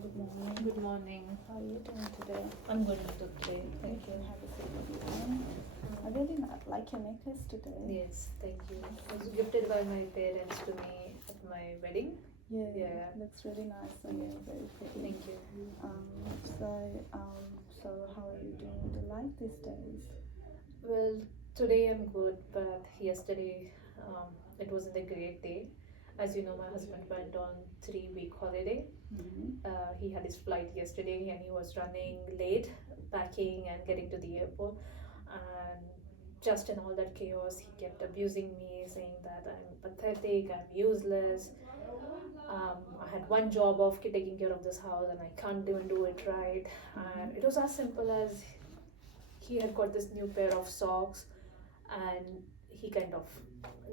Good morning. Good morning. How are you doing today? I'm good today. Thank you. Have a seat, everyone. I really like your necklace today. Yes, thank you. It was gifted by my parents to me at my wedding. Yeah. Looks really nice on you. Very pretty. Thank you. So how are you doing with the life these days? Well, today I'm good, but yesterday it wasn't a great day. As you know, my husband went on 3-week holiday. He had his flight yesterday and he was running late, packing and getting to the airport. And just in all that chaos, he kept abusing me, saying that I'm pathetic, I'm useless. I had one job of taking care of this house and I can't even do it right. And it was as simple as he had got this new pair of socks and he kind of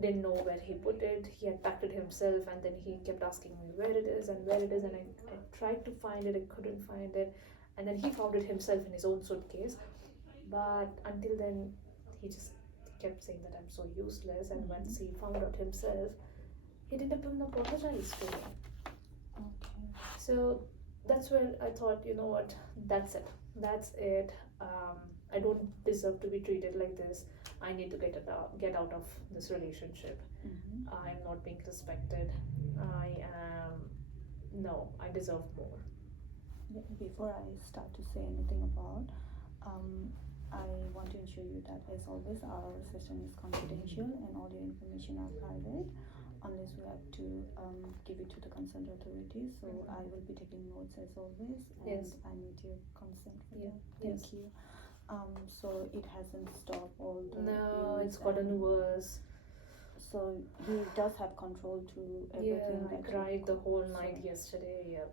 didn't know where he put it. He had packed it himself and then he kept asking me where it is and where it is, and I tried to find it, I couldn't find it, and then he found it himself in his own suitcase. But until then he just kept saying that I'm so useless, and once he found out himself, he didn't even apologize to me. Okay. So that's where I thought, you know what, that's it. I don't deserve to be treated like this. I need to get out of this relationship. I'm not being respected. I deserve more. Before I start to say anything about, I want to ensure you that as always our session is confidential and all your information are private unless we have to give it to the concerned authorities. So I will be taking notes as always, and Yes. I need your consent for Yeah. that. Thank Yes. you. So it hasn't stopped all the No, abuse it's gotten and- worse. So he does have control to everything. Yeah, I that you cried the whole so- night yesterday. Yeah.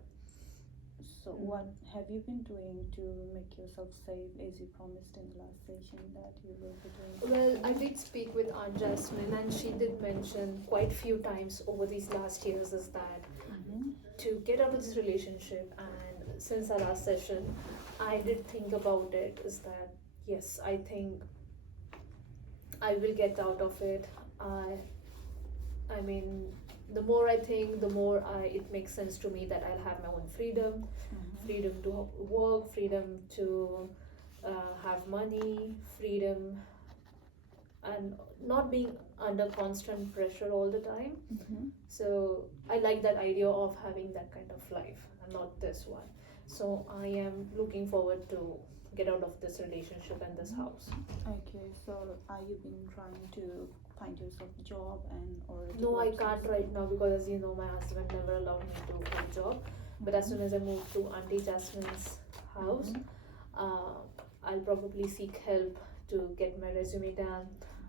So what have you been doing to make yourself safe, as you promised in the last session that you will be doing? Well, I did speak with Aunt Jasmine, and she did mention quite few times over these last years is that to get out of this relationship. And since our last session, I did think about it. Is that yes, I think I will get out of it. I mean, the more I think, the more it makes sense to me that I'll have my own freedom, freedom to work, freedom to have money, freedom, and not being under constant pressure all the time. So I like that idea of having that kind of life and not this one. So I am looking forward to get out of this relationship and this house. Okay, so are you been trying to find yourself a job and or No, I can't right now because, as you know, my husband never allowed me to get a job. But as soon as I move to Auntie Jasmine's house, I'll probably seek help to get my resume done.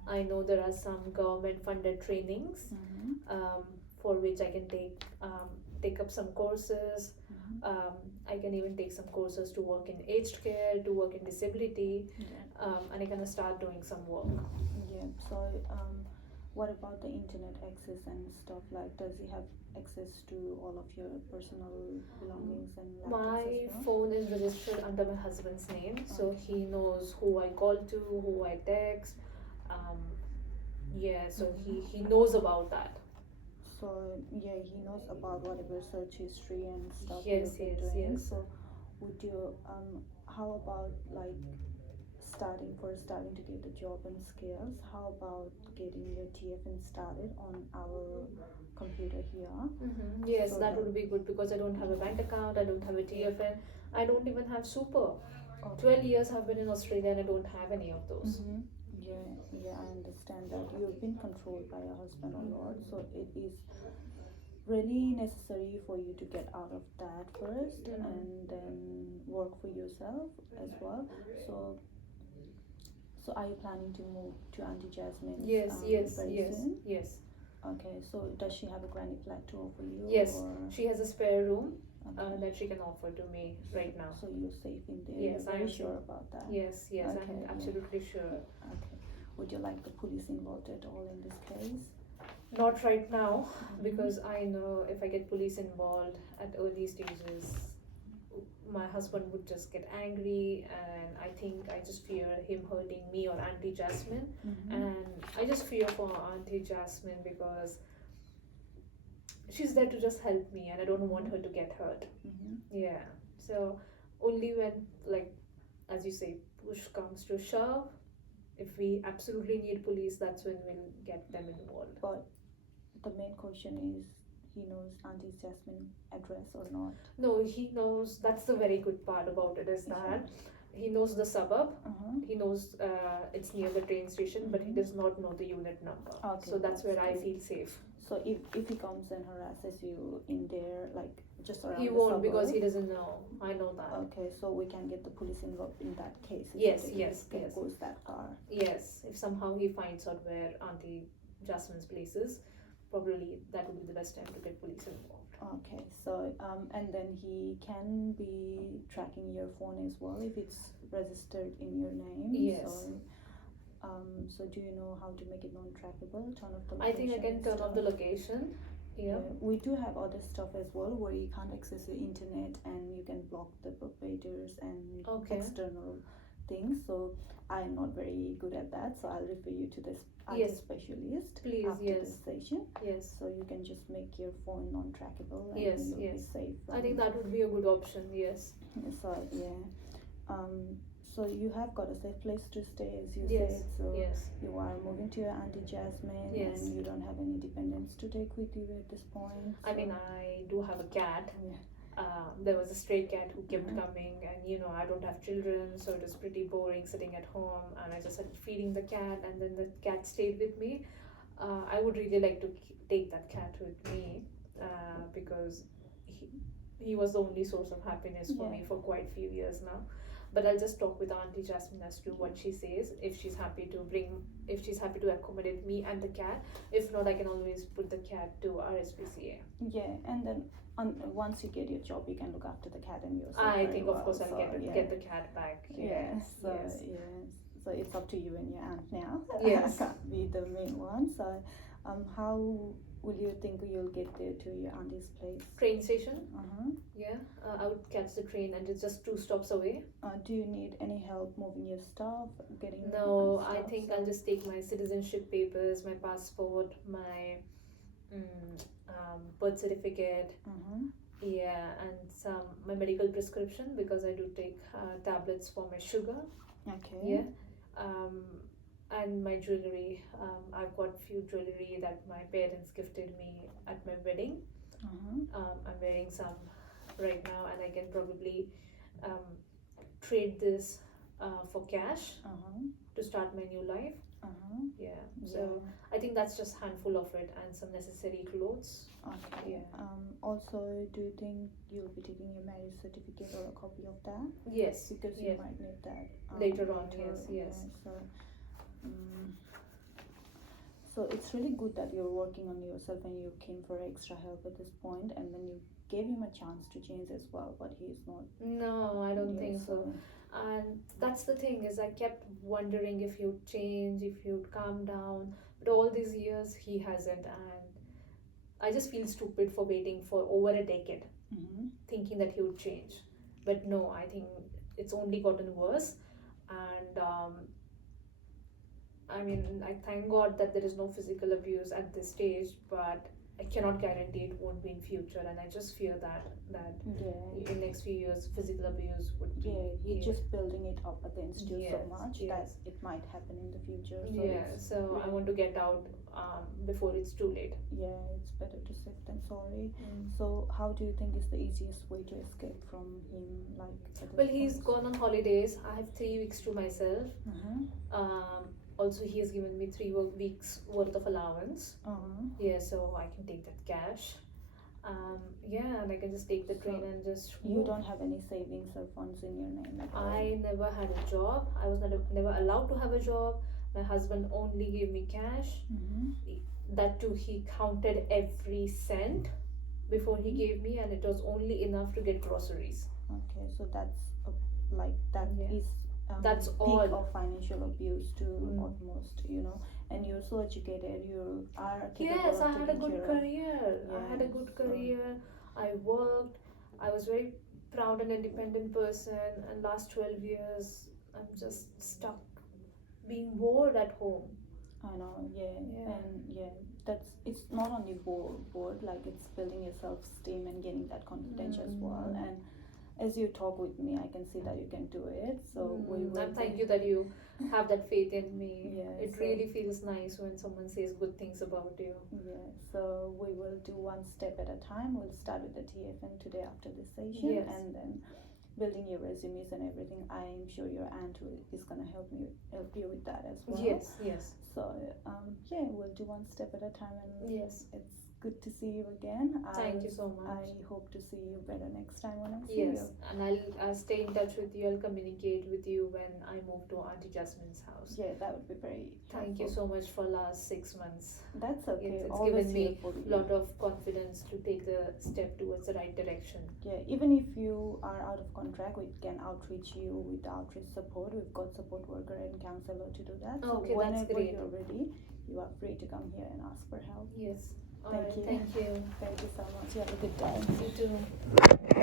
I know there are some government funded trainings for which I can take up some courses. I can even take some courses to work in aged care, to work in disability, and I can start doing some work. Yeah, so what about the internet access and stuff? Like, does he have access to all of your personal belongings and laptops My as well? phone is registered under my husband's name, so he knows who I call to, who I text. So he knows about that. So yeah, he knows about whatever search history and stuff Yes, you've been yes, doing. yes. So would you how about like starting to get the job and skills? How about getting your TFN started on our computer here? Yes, So that would be good because I don't have a bank account, I don't have a TFN, I don't even have super. 12 years I've been in Australia and I don't have any of those. Yeah, I understand that you've been controlled by your husband a lot, so it is really necessary for you to get out of that first and then work for yourself as well. So are you planning to move to Auntie Jasmine's Yes, very soon? yes. Okay, so does she have a granny flat to offer you? Yes, or? she has a spare room Okay. that she can offer to me right now. So you're safe in there? Yes, You're I very am sure safe. about that? Yes, Okay, I'm yeah. absolutely sure. Okay. Would you like the police involved at all in this case? Not right now, because I know if I get police involved at early stages, my husband would just get angry, and I think I just fear him hurting me or Auntie Jasmine. And I just fear for Auntie Jasmine because she's there to just help me, and I don't want her to get hurt. Yeah. So only when, like, as you say, push comes to shove, if we absolutely need police, that's when we'll get them involved. But the main question is, he knows Auntie Jasmine address or not? No, he knows. That's the very good part about it, is that he knows the suburb. He knows it's near the train station, but he does not know the unit number. Okay, So that's where I good. feel safe. So if he comes and harasses you in there, like just around He the won't, suburb, because he doesn't know. I know that. Okay, so we can get the police involved in that case. Yes, if yes, he yes. goes that far. Yes, if somehow he finds out where Auntie Jasmine's place is, probably that would be the best time to get police involved. Okay, so and then he can be tracking your phone as well if it's registered in your name. Yes. So do you know how to make it non-trackable? Turn off the location. I think I can and turn off the stuff? location. Yeah. We do have other stuff as well where you can't access the internet and you can block the proprietors and Okay. external things. So I'm not very good at that, so I'll refer you to this IT Yes. specialist Please, after yes. this session. Yes. So you can just make your phone non-trackable and Yes, you'll be yes. safe. I think that would be a good option. Yes. So yeah. So you have got a safe place to stay, as you Yes. said. So Yes. you are moving to your Auntie Jasmine, Yes. and you don't have any dependents to take with you at this point. I mean, so- I do have a cat. Yeah. There was a stray cat who kept Mhm. coming, and I don't have children, so it was pretty boring sitting at home, and I just started feeding the cat, and then the cat stayed with me. I would really like to take that cat with me, because he was the only source of happiness for Yeah. me for quite a few years now. But I'll just talk with Auntie Jasmine as to what she says, if she's happy to accommodate me and the cat. If not, I can always put the cat to RSPCA. Yeah, and then once you get your job, you can look after the cat and yourself. I very think, well. of course, I'll So, get the cat back. Yeah. So yes. So it's up to you and your aunt now. Yes. I can't be the main one. So, how will you think you'll get there to your auntie's place? Train station. Uh-huh. Yeah. I would catch the train, and it's just 2 stops away. Do you need any help moving your stuff, getting? No, I stuff? think So- I'll just take my citizenship papers, my passport, my birth certificate. Uh-huh. Yeah, and my medical prescription, because I do take tablets for my sugar. Okay. Yeah. And my jewelry. I've got few jewelry that my parents gifted me at my wedding. Uh-huh. I'm wearing some right now, and I can probably trade this for cash Uh-huh. to start my new life. Uh-huh. Yeah. So I think that's just handful of it, and some necessary clothes. Okay. Yeah. Also, do you think you'll be taking your marriage certificate or a copy of that? Yes. Because you Yes. might need that Later on, yes, yeah, yes. So it's really good that you're working on yourself and you came for extra help at this point, and then you gave him a chance to change as well, but he's not. No, I don't Yeah, think so. And that's the thing, is I kept wondering if he'd change, if he'd calm down. But all these years he hasn't, and I just feel stupid for waiting for over a decade, Mm-hmm. thinking that he would change. But no, I think it's only gotten worse. And I mean, I thank God that there is no physical abuse at this stage, but I cannot guarantee it won't be in future. And I just fear that Yeah. in next few years physical abuse would be. Yeah, you're just building it up against you so Yes, much yes. that it might happen in the future. So Yeah, it's so I really- want to get out before it's too late. Yeah, it's better to safe than sorry. So how do you think is the easiest way to escape from him? Like, at this Well, he's point? gone on holidays. I have 3 weeks to myself. Uh-huh. Also, he has given me 3 weeks worth of allowance. Uh-huh. Yeah, so I can take that cash. Yeah, and I can just take the train So and just. You move. don't have any savings or funds in your name at all? I never had a job. I was never allowed to have a job. My husband only gave me cash. Mm-hmm. That too, he counted every cent before he gave me, and it was only enough to get groceries. Okay, so that's like that Yeah. is That's peak all. of financial abuse to Mm. almost, and you're so educated, you are capable Yes, of I had a taking good care of- career. I had a Yes, good so- career. I worked. I was very proud and independent person. And last 12 years, I'm just stuck, being bored at home. I know, yeah, Yeah. and yeah, it's not only board, like it's building your self-esteem and gaining that confidence as well. Mm. And as you talk with me, I can see that you can do it. So we will And thank be, you that you have that faith in me. yeah. It So really feels nice when someone says good things about you. yeah, so we will do one step at a time. We'll start with the TFN today after this session, Yes. and then building your resumes and everything. I'm sure your aunt is gonna help you with that as well. Yes, yes, So yeah, we'll do one step at a time, and yes. it's good to see you again. Thank you so much. I hope to see you better next time when I see you. Yes, and I'll stay in touch with you. I'll communicate with you when I move to Auntie Jasmine's house. Yeah, that would be very Thank you helpful. so much for last 6 months. That's okay. It's Always given me here for you. a lot of confidence to take the step towards the right direction. Yeah, even if you are out of contract, we can outreach you with the outreach support. We've got support worker and counselor to do that. So Okay, that's whenever great. you're ready, you are free to come here and ask for help. Yes. Thank Alright, you. thank you. Thank you so much. You have a good day. You too.